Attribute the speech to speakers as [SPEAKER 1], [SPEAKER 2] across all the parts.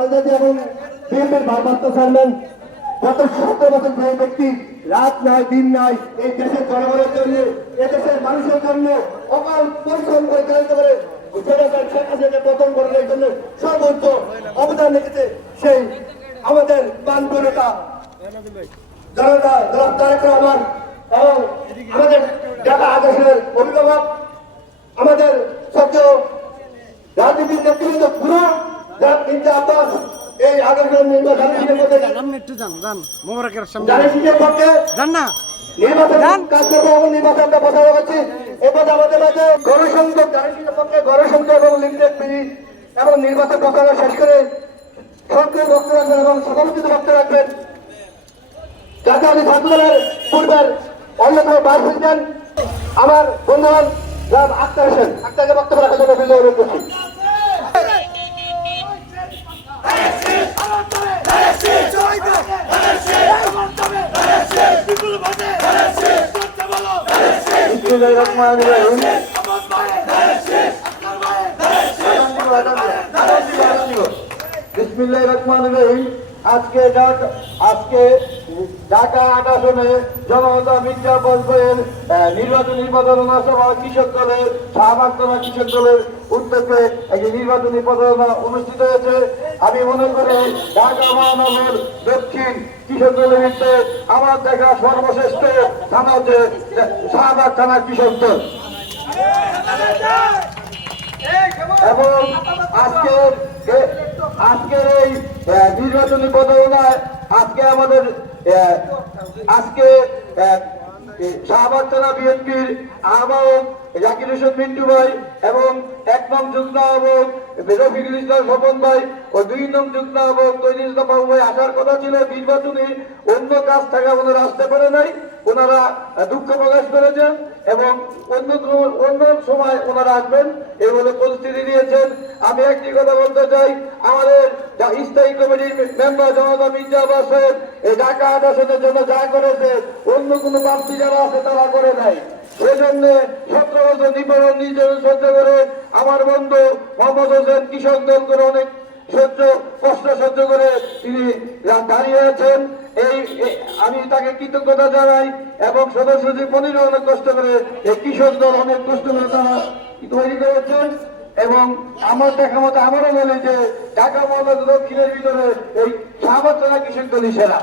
[SPEAKER 1] খালেদা এবং বিএনপির ভারপ্রাপ্ত চেয়ারম্যান, গত সত্তর বছর যে ব্যক্তি রাত নয় দিন নয় এই দেশের জনগণের জন্য এ দেশের মানুষের জন্য অকাল পরিশ্রম করে চালিত করে আমাদের বান্ধব নেতা। জনতা, জনাব অভিভাবক, আমাদের সদ্য রাজনীতির নেতৃত্ব পুরো এই নির্বাচন
[SPEAKER 2] সামনে একটু যান যান। মোবারকের সামনে যান। না।
[SPEAKER 1] নির্বাচন কার্যক্রম নির্বাচনটা বসানো হচ্ছে এরপর আমাদের মাঝে গণসংযোগ জানিসের পক্ষে গণসংযোগ এবং লিমিটেড মিনিট এবং নির্বাচন প্রচারণা শেষ করে বক্তব্য রাখবেন এবং বক্তব্য রাখবেন। ছাত্রদলের পূর্বের অন্যতম ভাইস প্রেসিডেন্ট আমার বন্ধুবান রাম আক্তার হোসেন। আক্তারকে বক্তব্য রাখার জন্য বিন্দু অনুরোধ করছি। বিসমিল্লাহির রহমানির রহিম আজকে ঢাকা আজকে ঢাকা আসনে জনতা মির্জা বসবের নির্বাচনী প্রচারণা সভা কৃষক দলের শাহবাগতলা কৃষক দলের উদ্যোগে একটি নির্বাচনী প্রচারণা অনুষ্ঠিত হয়েছে। আমি মনে করি ঢাকা মহানগর দক্ষিণ কৃষক দলের ভিত্তিতে আমার দেখা সর্বশ্রেষ্ঠ থানা হচ্ছে শাহবাগ থানা কৃষক দল। এবং আজকের আজকের এই নির্বাচনী প্রচারণায় আজকে আমাদের আজকে থানা বিএনপির আহ্বায়ক জাকির হোসেন মিন্টু ভাই এবং এক নং যুগ্ম আহ্বায়ক রফিকুল ইসলাম স্বপন ভাই ও দুই নং যুগ্ম আহ্বায়ক তৈরি ইসলাম বাবু ভাই। আসার কথা ছিল, নির্বাচনী অন্য কাজ থাকা ওনারা আসতে পারে নাই। ওনারা দুঃখ প্রকাশ করেছেন এবং অন্য অন্য সময় ওনারা আসবেন। এই বলে প্রতিশ্রুতি দিয়েছেন। আমি একটি কথা বলতে চাই, আমাদের স্থায়ী কমিটির মেম্বার জনতা মির্জা আব্বাস সাহেব এই ঢাকা আট জন্য যা করেছে, অন্য কোনো প্রার্থী যারা আছে তারা করে নাই। সেজন্য সতেরো বছর নিপীড়ন নির্যাতন সহ্য করে আমার বন্ধু মোহাম্মদ হোসেন কৃষক দল অনেক সহ্য, কষ্ট সহ্য করে তিনি দাঁড়িয়ে আছেন। এই আমি তাকে কৃতজ্ঞতা জানাই এবং সদস্য পনেরো অনেক কষ্ট করে এই কৃষক দল অনেক কষ্ট করে তারা তৈরি করেছেন। এবং আমার দেখা মতো আমারও বলে যে ঢাকা মহানগর দক্ষিণের ভিতরে এই সাহাবাচনা কৃষক দলই সেরা।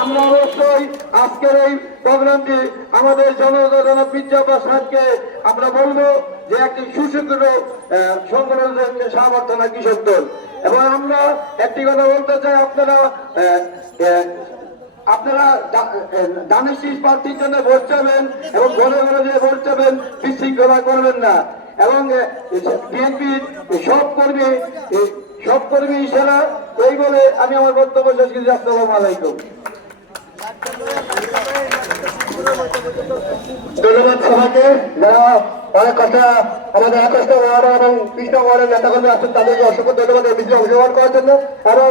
[SPEAKER 1] আমরা আজকের প্রোগ্রামটি আমাদের আমরা বলব যে একটি আহ, সংগঠন সাহাবাচনা কৃষক দল। এবং আমরা একটি কথা বলতে চাই আপনারা আপনারা দানের শীষ প্রার্থীর জন্য ভোট চাবেন এবং ঘরে ঘরে যে ভোট চাবেন বিশৃঙ্খলা করবেন না। এবং বিএনপির সব কর্মী সব কর্মী সেরা, এই বলে আমি আমার বক্তব্য শেষ করছি। আসসালামু আলাইকুম। ধন্যবাদ সবাইকে। অনেক আমাদের এবং কৃষ্ণ ওয়ার্ডের নেতাকর্মী আছেন, তাদেরকে অসংখ্য ধন্যবাদ অংশগ্রহণ করার জন্য। এবং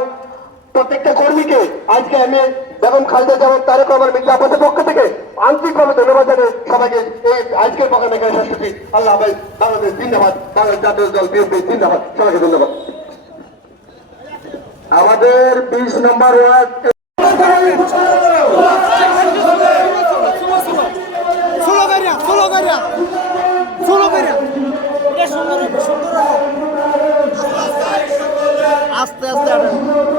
[SPEAKER 1] প্রত্যেকটা কর্মীকে আজকে আমি বেগম খালেদা যেমন তারেক রহমান মিত্র আপনাদের পক্ষ থেকে আন্তরিকভাবে ধন্যবাদ জানিয়ে সবাইকে এই আজকের প্রোগ্রামে এখানে শেষ করছি। আল্লাহ হাফেজ, বাংলাদেশ জিন্দাবাদ, বাংলাদেশ জাতীয় দল, বিএনপি জিন্দাবাদ। সবাইকে ধন্যবাদ। আমাদের বিশ নম্বর ওয়ার্ড
[SPEAKER 2] আস্তে গাড়িয়া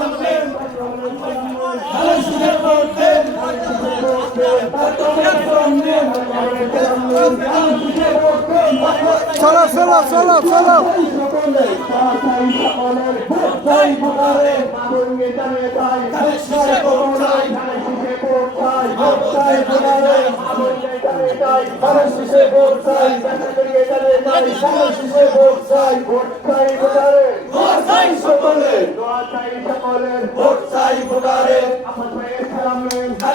[SPEAKER 3] চলো চলো চলো চলো।
[SPEAKER 2] সকলের ভোট চাই ভোটারের আমার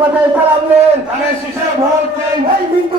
[SPEAKER 4] কথায় সালাম
[SPEAKER 2] দেন।
[SPEAKER 4] এই বিন্দু